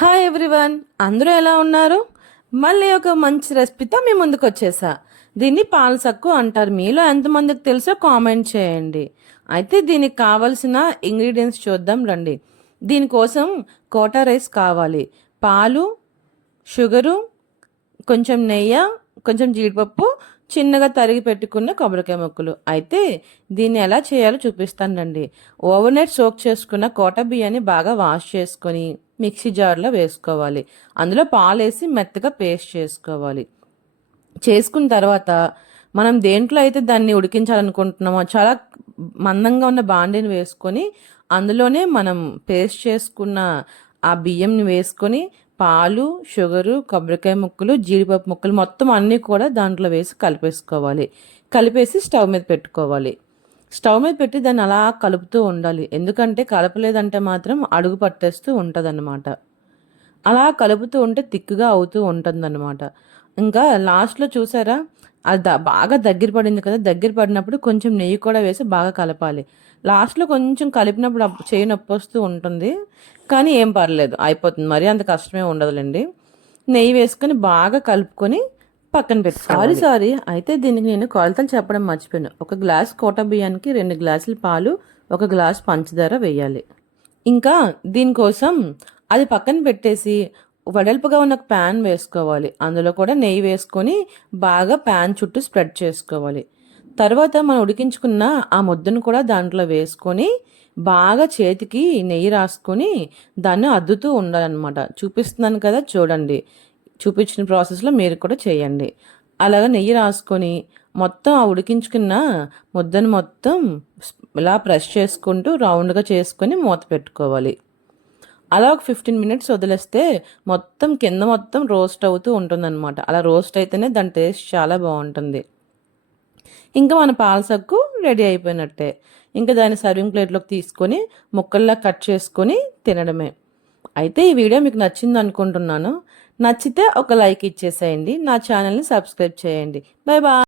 Hi everyone, అందరూ ఎలా ఉన్నారు? మళ్ళీ ఒక మంచి రెసిపీతో మీ ముందుకు వచ్చేసా. దీన్ని పాలసక్కు అంటారు. మీలో ఎంతమందికి తెలుసో కామెంట్ చేయండి. అయితే దీనికి కావలసిన ఇంగ్రీడియంట్స్ చూద్దాం రండి. దీనికోసం కోటా రైస్ కావాలి, పాలు, షుగరు, కొంచెం నెయ్యి, కొంచెం జీడిపప్పు, చిన్నగా తరిగి పెట్టుకున్న కొబ్బరికాయ ముక్కలు. అయితే దీన్ని ఎలా చేయాలో చూపిస్తాను రండి. ఓవర్ నైట్ సోక్ చేసుకున్న కోట బియ్యాన్ని బాగా వాష్ చేసుకొని మిక్సీ జార్లో వేసుకోవాలి. అందులో పాలు వేసి మెత్తగా పేస్ట్ చేసుకోవాలి. చేసుకున్న తర్వాత మనం దేంట్లో అయితే దాన్ని ఉడికించాలనుకుంటున్నామో చాలా మందంగా ఉన్న బాండీని వేసుకొని అందులోనే మనం పేస్ట్ చేసుకున్న ఆ బియ్యంని వేసుకొని పాలు, షుగరు, కొబ్బరికాయ ముక్కలు, జీడిపప్పు ముక్కలు మొత్తం అన్నీ కూడా దాంట్లో వేసి కలిపేసుకోవాలి. కలిపేసి స్టవ్ మీద పెట్టుకోవాలి. స్టవ్ మీద పెట్టి దాన్ని అలా కలుపుతూ ఉండాలి. ఎందుకంటే కలపలేదంటే మాత్రం అడుగు పట్టేస్తూ ఉంటుందన్నమాట. అలా కలుపుతూ ఉంటే తిక్కుగా అవుతూ ఉంటుందన్నమాట. ఇంకా లాస్ట్లో చూసారా, అది బాగా దగ్గర పడింది కదా, దగ్గర పడినప్పుడు కొంచెం నెయ్యి కూడా వేసి బాగా కలపాలి. లాస్ట్లో కొంచెం కలిపినప్పుడు చేయి నొప్పి వస్తూ ఉంటుంది, కానీ ఏం పర్లేదు, అయిపోతుంది. మరీ అంత కష్టమే ఉండదులేండి. నెయ్యి వేసుకొని బాగా కలుపుకొని పక్కన పెట్టుకోవాలి. సారీ, అయితే దీనికి నేను కొలతలు చెప్పడం మర్చిపోయాను. ఒక గ్లాస్ కోట బియ్యానికి 2 గ్లాసులు పాలు, 1 గ్లాస్ పంచదార వేయాలి. ఇంకా దీనికోసం అది పక్కన పెట్టేసి వెడల్పుగా ఉన్న ప్యాన్ వేసుకోవాలి. అందులో కూడా నెయ్యి వేసుకొని బాగా ప్యాన్ చుట్టూ స్ప్రెడ్ చేసుకోవాలి. తర్వాత మనం ఉడికించుకున్న ఆ ముద్దను కూడా దాంట్లో వేసుకొని బాగా చేతికి నెయ్యి రాసుకొని దాన్ని అద్దుతూ ఉండాలన్నమాట. చూపిస్తున్నాను కదా, చూడండి. చూపించిన ప్రాసెస్లో మీరు కూడా చేయండి. అలాగ నెయ్యి రాసుకొని మొత్తం ఆ ఉడికించుకున్న ముద్దను మొత్తం ఇలా ప్రెస్ చేసుకుంటూ రౌండ్గా చేసుకొని మూత పెట్టుకోవాలి. అలా ఒక 15 మినిట్స్ వదిలేస్తే మొత్తం కింద మొత్తం రోస్ట్ అవుతూ ఉంటుందన్నమాట. అలా రోస్ట్ అయితేనే దాని టేస్ట్ చాలా బాగుంటుంది. ఇంకా మన పాలసక్కు రెడీ అయిపోయినట్టే. ఇంకా దాన్ని సర్వింగ్ ప్లేట్లోకి తీసుకొని ముక్కల్లా కట్ చేసుకొని తినడమే. అయితే ఈ వీడియో మీకు నచ్చింది అనుకుంటున్నాను. నచ్చితే ఒక లైక్ ఇచ్చేసేయండి. నా ఛానల్ని సబ్స్క్రైబ్ చేయండి. Bye bye.